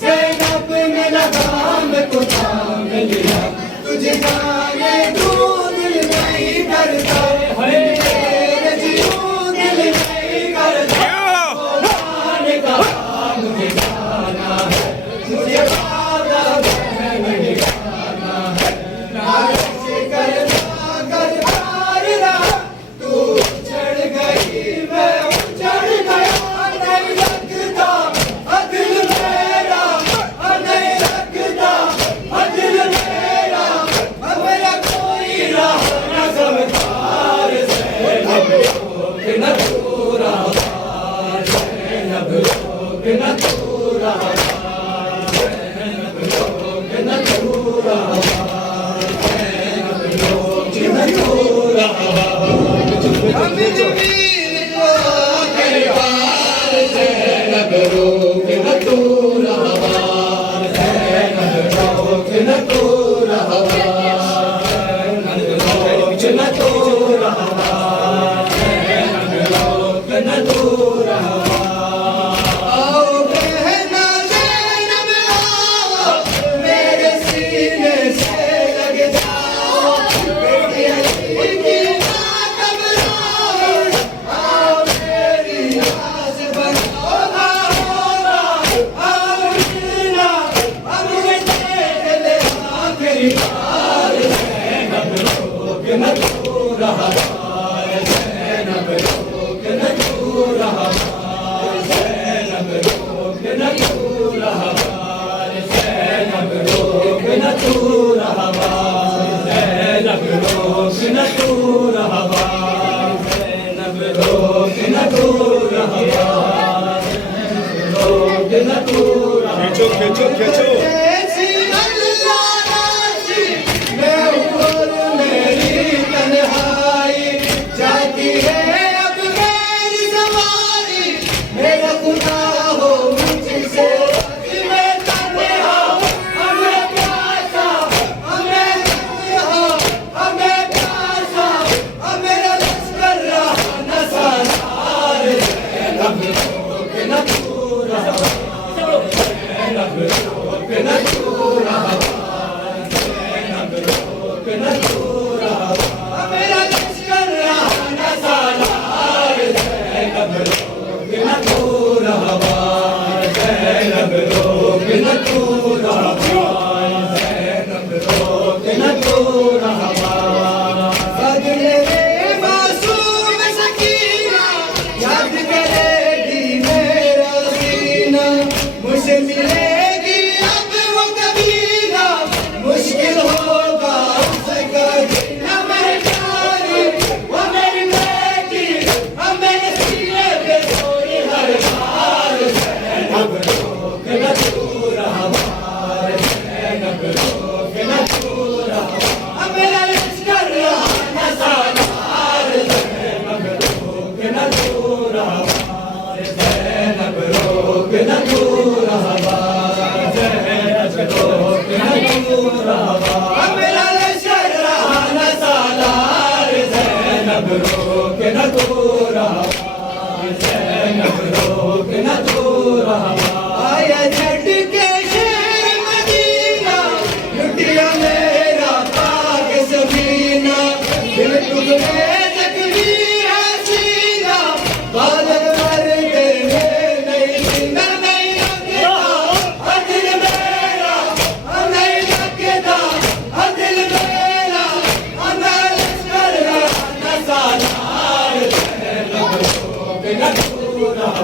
ज़ैनब ने लगाम को थाम लिया, तुझे जाने दूँ दिल नहीं करता, तेरे जीऊँ दिल नहीं करता। जाने का मुझे जाना है, मुझे वादा बहन निभाना है, नाराज़ करना कर मारना, तू चढ़ गई मैं चढ़ गया, नहीं लगता दिल मेरा, नहीं लगता दिल मेरा, मेरा कोई राह न समझार ज़ैनब लोग न तू रहा, ज़ैनब लोग न तू रहा, ज़ैनब लोग न तू रहा, ज़ैनब लोग न तू रहा। ज़ैनब लोग न तू रहा, ज़ैनब लोग न तू रहा, ज़ैनब लोग न तू रहा, ज़ैनब लोग न तू रहा। आओ बहना ज़ैनब आओ, मेरे सीने से लग जाओ, बेटी अली की मातम रो, आओ मेरी आस बनाओ, आओ मीना अब ये देख ले आखिरी बार, ज़ैनब लोग न तू रहा, ज़ैनब लोग न तू रहा, ज़ैनब लोग न तू रहा, ज़ैनब लोग न तू रहा, ज़ैनब लोग न तू रहा, ज़ैनब लोग न तू रहा, लोग न तू रहा। खींचो खींचो खींचो। ऐसी अल्लाह राज़ी, मैं ऊपर मेरी तन्हाई, जाती है अब मेरी सवारी, मेरा खुदा हो मुझसे मैं तन्हा, हमें प्यासा, हमें तन्हा, हमें प्यासा, मेरा लश्कर रहा न सालार, ज़ैनब लोग न तू रहा, ज़ैनब लोग न तू रहा, ज़ैनब लोग न तू रहा, मेरा लश्कर रहा न सालार, ज़ैनब लोग न तू रहा, ज़ैनब लोग न तू रहा, ज़ैनब लोग न तू रहा। बदले में मासूम सकीना, याद करेगी मेरा सीना, मुझे मिलेगी अब वो कभी ना, मुश्किल होगा उसका जीना, मेरी प्यारी वो मेरी बेटी, अब मेरे सीने पे सोई हर बार, ज़ैनब लोग न तू रहा, ज़ैनब लोग न तू रहा, अब मेरा लश्कर रहा न सालार, ज़ैनब लोग न तू रहा, ज़ैनब लोग न तू रहा, ज़ैनब लोग न तू रहा, अब मेरा लश्कर रहा न सालार, ज़ैनब लोग न तू रहा, ज़ैनब लोग न तू रहा। आया झटके शेर मदीना, लुटिया मेरा पाक सफीना, दिल टुकड़े जख्मी हसीना, बादल भर तेरे नहीं जिंदा, नहीं लगता दिल मेरा, नहीं लगता दिल मेरा, मैं लश्कर रहा न सालार, ज़ैनब लोग न तू रहा,